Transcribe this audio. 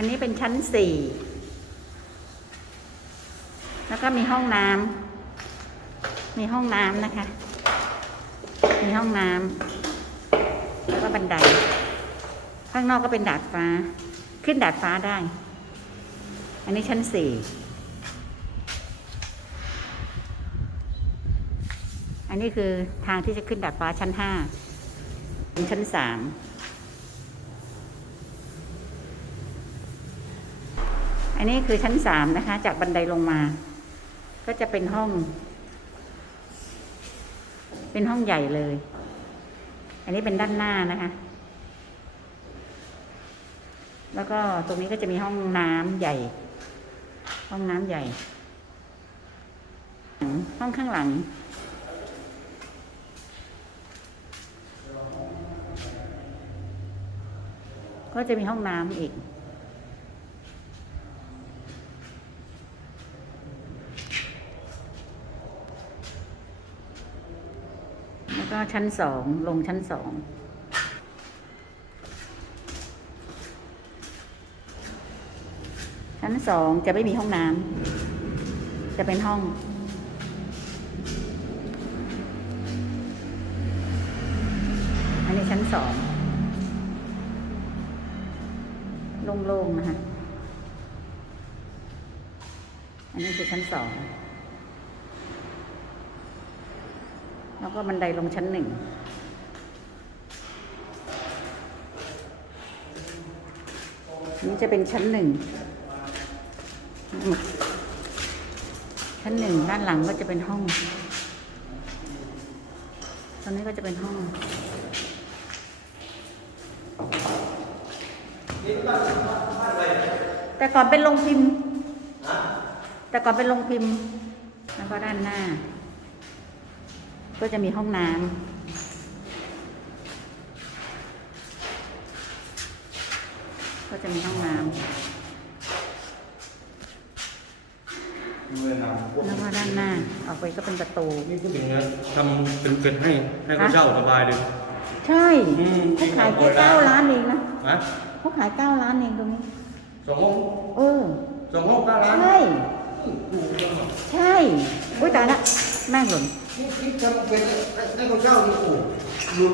อันนี้เป็นชั้นสี่แล้วก็มีห้องน้ำมีห้องน้ำนะคะ มีห้องน้ำแล้วก็บันได ข้างนอกก็เป็นดาดฟ้า ขึ้นดาดฟ้าได้ อันนี้ชั้นสี่อันนี้คือทางที่จะขึ้นดาดฟ้าชั้นห้าเป็นชั้นสาม อันนี้คือชั้นสามนะคะ จากบันไดลงมา ก็จะเป็นห้อง เป็นห้องใหญ่เลย อันนี้เป็นด้านหน้านะคะ แล้วก็ตรงนี้ก็จะมีห้องน้ำใหญ่ ห้องน้ำใหญ่ ห้องข้างหลังก็จะมีห้องน้ำอีก แล้ว ก็ชั้นสองลงชั้นสองชั้นสองจะไม่มีห้องน้ำจะเป็นห้องอันนี้ชั้นสองโล่งๆนะคะอันนี้คือชั้นสอง แล้วก็บันไดลงชั้นหนึ่งนี่จะเป็นชั้นหนึ่งชั้นหนึ่งด้านหลังก็จะเป็นห้อง ตรงนี้ก็จะเป็นห้องแต่ก่อนเป็นโรงพิมพ์ แต่ก่อนเป็นโรงพิมพ์ แล้วก็ด้านหน้า ก็จะมีห้องน้ำก็จะมีห้องน้ำแล้วก็ด้านหน้าออกไปก็เป็นประตู นี่พูดถึงนะทำเป็นเป็นให้ให้เขาเช่าสบายเลย ใช่อืมเขาขายแค่เก้าล้านเองนะฮะเขาขายเก้าล้านเองตรงนี้สองห้องเออสองห้องเก้าล้านใช่ใช่อุ้ยตายละ แม่งหล่น นี่นี่ทำเป็นให้เช่านี่โอ้หลุด